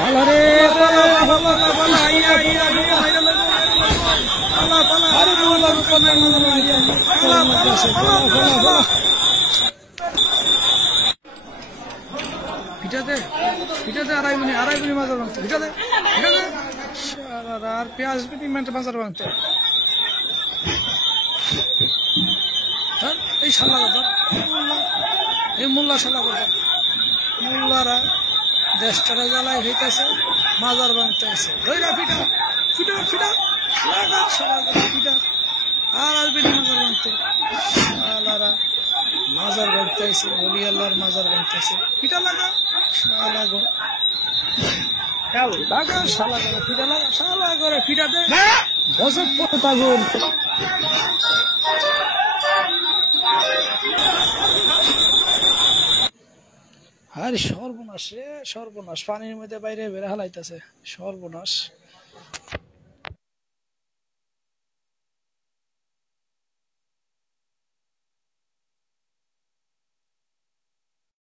আরে পিঠাতে পিঠাতে আড়াই মিনিট মাজার ভাঙতে পিঠাতে আর পেঁয়াজ মিনিট মাজার ভাঙতে এই শালা কথা এই মোল্লা শালা কথা মোল্লারা দেশটারা জ্বালাই হইতেছে মাজার ভাঙতে আছে ধৈরা পিঠা পিঠা পিঠা পিঠা আর আসবে মাজার ভাঙতে শালারা মাজার ভাঙতে আছে অলি আল্লাহর মাজার ভাঙতে আছে পিঠা লাগা শালা গো লাগা শালা করে পিঠা লাগা শালা করে পিঠা দে বছর পতাগুন আরে সর্বনাশ রে সর্বনাশ পানির মধ্যে বাইরে বেড়ে হালাইতেছে সর্বনাশ